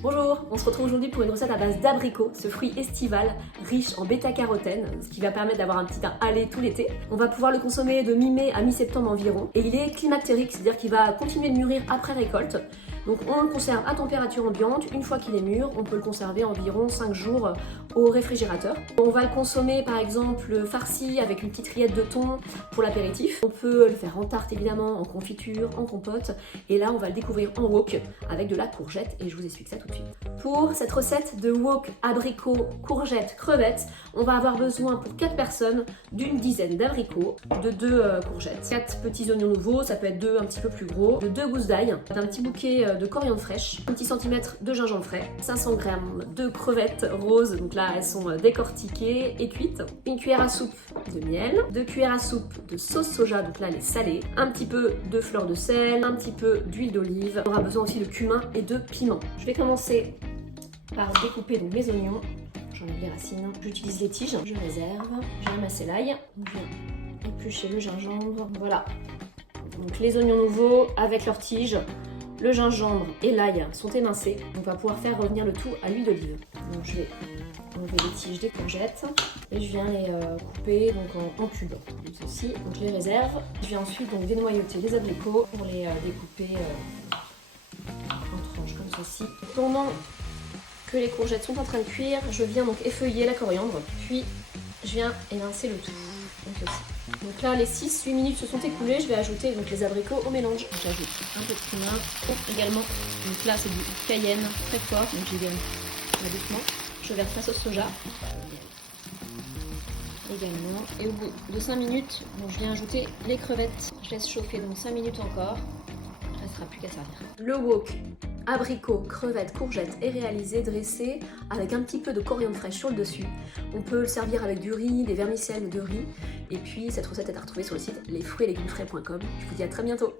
Bonjour, on se retrouve aujourd'hui pour une recette à base d'abricot, ce fruit estival riche en bêta-carotène, ce qui va permettre d'avoir un petit teint hâlé tout l'été. On va pouvoir le consommer de mi-mai à mi-septembre environ, et il est climactérique, c'est-à-dire qu'il va continuer de mûrir après récolte. Donc on le conserve à température ambiante, une fois qu'il est mûr, on peut le conserver environ 5 jours au réfrigérateur. On va le consommer par exemple farci avec une petite rillette de thon pour l'apéritif. On peut le faire en tarte évidemment, en confiture, en compote, et là on va le découvrir en wok avec de la courgette et je vous explique ça tout de suite. Pour cette recette de wok abricot, courgette, crevettes, on va avoir besoin pour 4 personnes d'une dizaine d'abricots, de 2 courgettes, 4 petits oignons nouveaux, ça peut être 2 un petit peu plus gros, de 2 gousses d'ail, d'un petit bouquet de coriandre fraîche, un petit centimètre de gingembre frais, 500 g de crevettes roses, donc là elles sont décortiquées et cuites, une cuillère à soupe de miel, 2 cuillères à soupe de sauce soja, donc là elle est salée, un petit peu de fleur de sel, un petit peu d'huile d'olive, on aura besoin aussi de cumin et de piment. Je vais commencer par découper donc mes oignons, j'enlève les racines, j'utilise les tiges, je réserve, j'ai ramassé l'ail, je viens éplucher le gingembre, voilà. Donc les oignons nouveaux avec leurs tiges, le gingembre et l'ail sont émincés, donc on va pouvoir faire revenir le tout à l'huile d'olive. Donc je vais enlever les tiges des courgettes et je viens les couper donc en cubes, comme ceci. Donc je les réserve. Je viens ensuite donc dénoyauter les abricots pour les découper en tranches comme ceci. Pendant que les courgettes sont en train de cuire, je viens donc effeuiller la coriandre, puis je viens émincer le tout, comme ceci. Donc là, les 6-8 minutes se sont écoulées, je vais ajouter donc les abricots au mélange. J'ajoute un peu de cumin également. Donc là, c'est du cayenne très fort, donc j'y vais doucement. Je verse la sauce soja également. Et au bout de 5 minutes, donc je viens ajouter les crevettes. Je laisse chauffer donc 5 minutes encore. Il ne restera plus qu'à servir. Le wok abricots, crevettes, courgettes est réalisé, dressé avec un petit peu de coriandre fraîche sur le dessus. On peut le servir avec du riz, des vermicelles de riz. Et puis cette recette est à retrouver sur le site lesfruitsetlegumesfrais.com. Je vous dis à très bientôt.